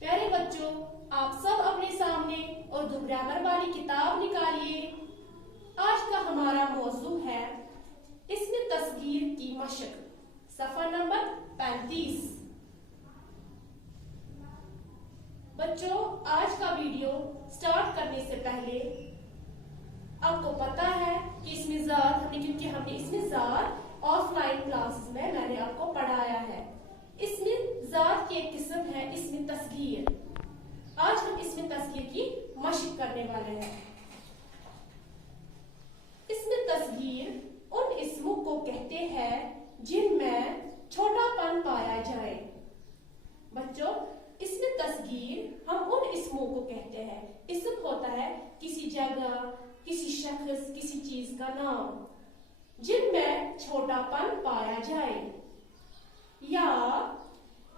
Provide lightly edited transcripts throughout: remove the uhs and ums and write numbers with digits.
प्यारे बच्चों, आप सब अपने सामने उर्दू ग्रामर वाली किताब निकालिए। आज का हमारा मौजू है इसमें तस्गीर की मशक, सफा नंबर 35। बच्चों, आज का वीडियो स्टार्ट करने से पहले आपको पता है कि इसमें हमने इसमें ज़ात ऑफलाइन क्लासेस में मैंने आपको पढ़ाया है। इसमें ज़ात की एक किस्म है इसमें तस्गीर। आज हम इसमें तस्गीर की मशक करने वाले हैं। इसमें तस्गीर उन इस्मों को कहते हैं जिनमें छोटापन पाया जाए। बच्चों, इसमें तस्गीर हम उन इस्मों को कहते हैं। इस्म होता है किसी जगह, किसी शख्स, किसी चीज का नाम जिनमें छोटापन पाया जाए। या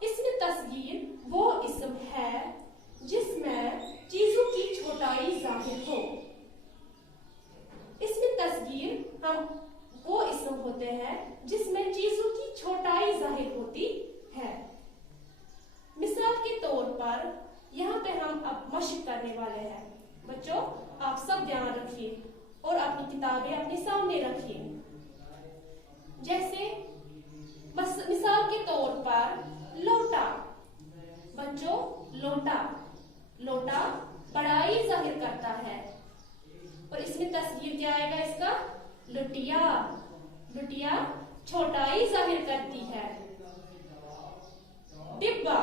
इसमें तस्गीर वो इस्म है जिसमें चीजों की छोटाई जाहिर हो। इसमें तस्गीर हम वो इस्म होते हैं जिसमें चीजों की छोटाई जाहिर होती है। मिसाल के तौर पर यहाँ पे हम अब मशक करने वाले हैं। बच्चों, आप सब ध्यान रखिए और अपनी किताबें अपने सामने रखिए। जैसे मिसाल के तौर पर लोटा। बच्चों, लोटा बड़ाई जाहिर करता है और इसमें तस्गीर क्या आएगा इसका? लुटिया छोटाई जाहिर करती है। डिब्बा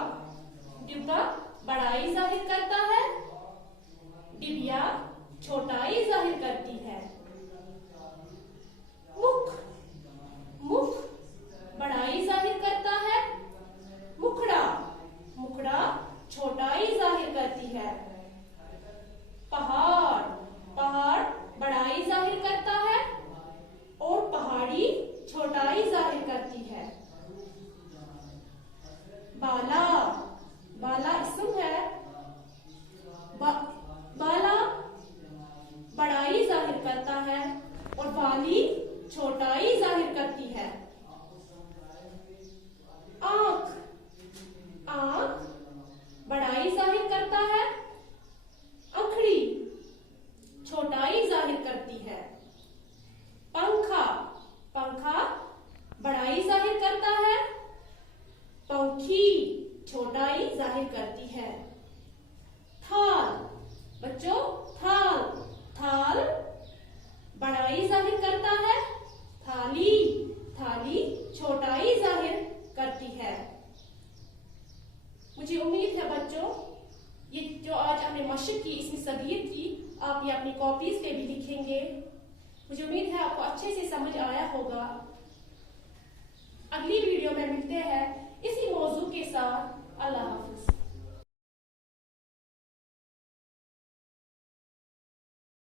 बड़ाई जाहिर करता है, डिबिया छोटाई जाहिर करती है। मुख बड़ाई जाहिर करता है, मुखड़ा छोटाई जाहिर करती है। पहाड़ बड़ाई जाहिर करता है और पहाड़ी छोटाई जाहिर करती है। बाला इस्म है। बाला बड़ाई जाहिर करता है और बाली छोटाई जाहिर करती है। आंख बड़ाई जाहिर करता है, अंखड़ी छोटाई जाहिर करती है। पंखा बड़ाई जाहिर करता है, पंखी छोटाई जाहिर करती है। बच्चों, थाल बड़ाई जाहिर करता है, थाली छोटाई जाहिर करती है। मुझे उम्मीद है बच्चों, ये जो आज हमने मशक की इसमें सगीर थी, आप ये अपनी कॉपीज पे भी लिखेंगे। मुझे उम्मीद है आपको अच्छे से समझ आया होगा। अगली वीडियो में मिलते हैं।